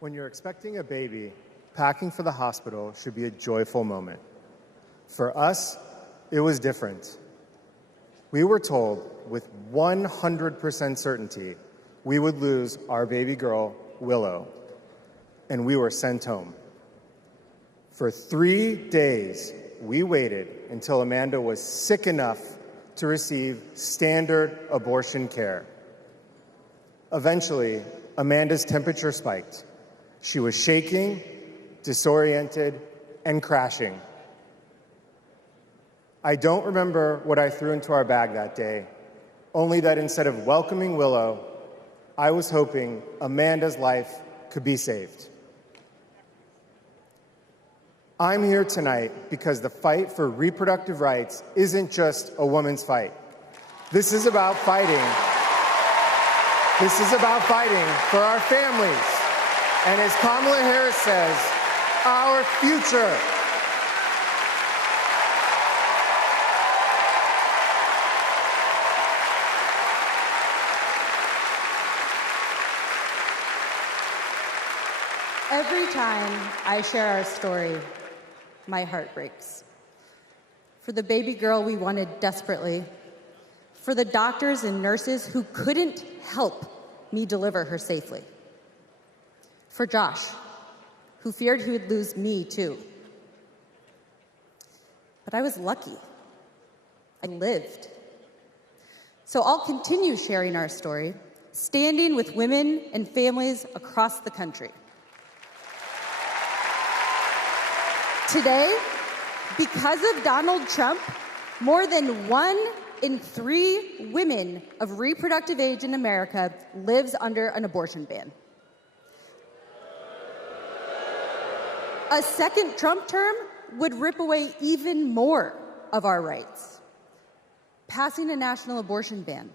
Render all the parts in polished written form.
When you're expecting a baby, packing for the hospital should be a joyful moment. For us, it was different. We were told with 100% certainty we would lose our baby girl, Willow, and we were sent home. For 3 days, we waited until Amanda was sick enough to receive standard abortion care. Eventually, Amanda's temperature spiked. She was shaking, disoriented, and crashing. I don't remember what I threw into our bag that day, only that instead of welcoming Willow, I was hoping Amanda's life could be saved. I'm here tonight because the fight for reproductive rights isn't just a woman's fight. This is about fighting. This is about fighting for our families. And as Kamala Harris says, our future. Every time I share our story, my heart breaks. For the baby girl we wanted desperately, for the doctors and nurses who couldn't help me deliver her safely, for Josh, who feared he would lose me too. But I was lucky. I lived. So I'll continue sharing our story, standing with women and families across the country. Today, because of Donald Trump, more than 1 in 3 women of reproductive age in America lives under an abortion ban. A second Trump term would rip away even more of our rights. Passing a national abortion ban,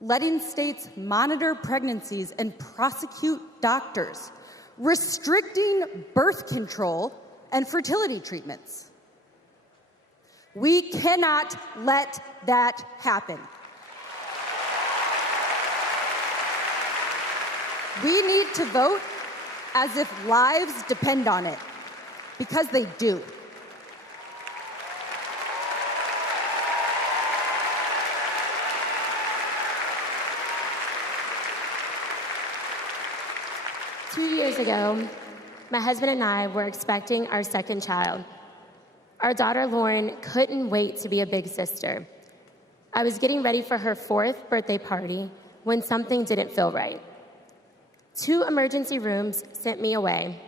letting states monitor pregnancies and prosecute doctors, restricting birth control and fertility treatments. We cannot let that happen. We need to vote as if lives depend on it, because they do. Two years ago, my husband and I were expecting our second child. Our daughter, Lauren, couldn't wait to be a big sister. I was getting ready for her 4th birthday party when something didn't feel right. 2 emergency rooms sent me away.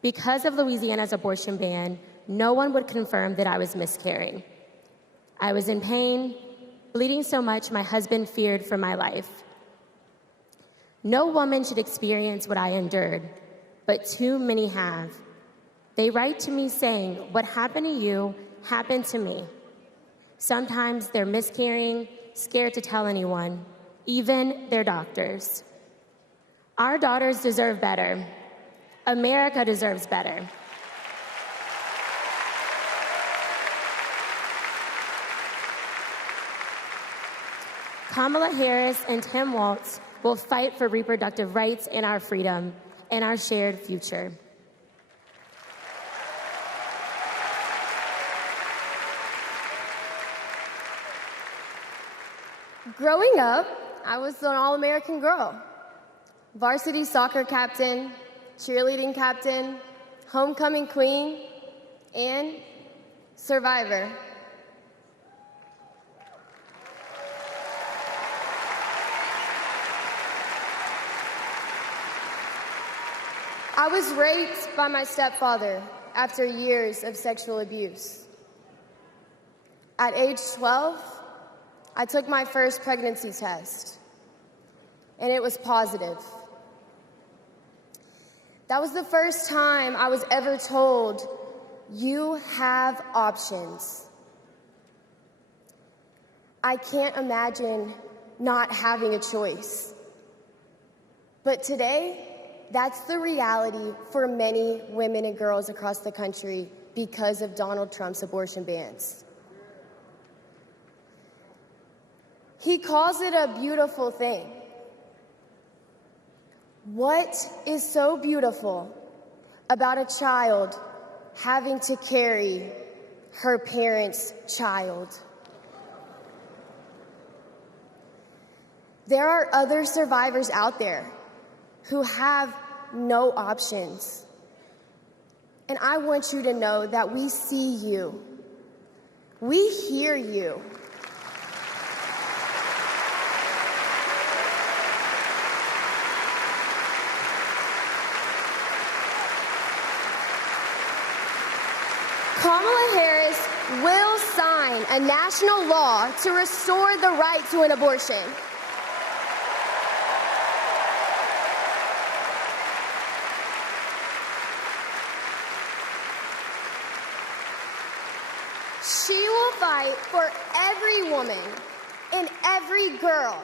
Because of Louisiana's abortion ban, no one would confirm that I was miscarrying. I was in pain, bleeding so much my husband feared for my life. No woman should experience what I endured, but too many have. They write to me saying, "What happened to you happened to me." Sometimes they're miscarrying, scared to tell anyone, even their doctors. Our daughters deserve better. America deserves better. Kamala Harris and Tim Walz will fight for reproductive rights and our freedom and our shared future. Growing up, I was an all-American girl. Varsity soccer captain, cheerleading captain, homecoming queen, and survivor. I was raped by my stepfather after years of sexual abuse. At age 12, I took my first pregnancy test, and it was positive. That was the first time I was ever told, "You have options." I can't imagine not having a choice. But today, that's the reality for many women and girls across the country because of Donald Trump's abortion bans. He calls it a beautiful thing. What is so beautiful about a child having to carry her parent's child? There are other survivors out there who have no options. And I want you to know that we see you. We hear you. Kamala Harris will sign a national law to restore the right to an abortion. She will fight for every woman and every girl,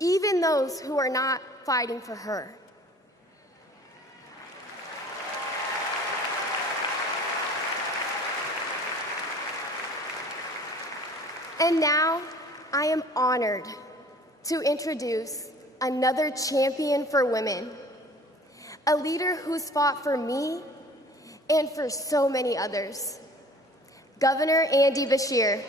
even those who are not fighting for her. And now, I am honored to introduce another champion for women, a leader who's fought for me and for so many others, Governor Andy Beshear.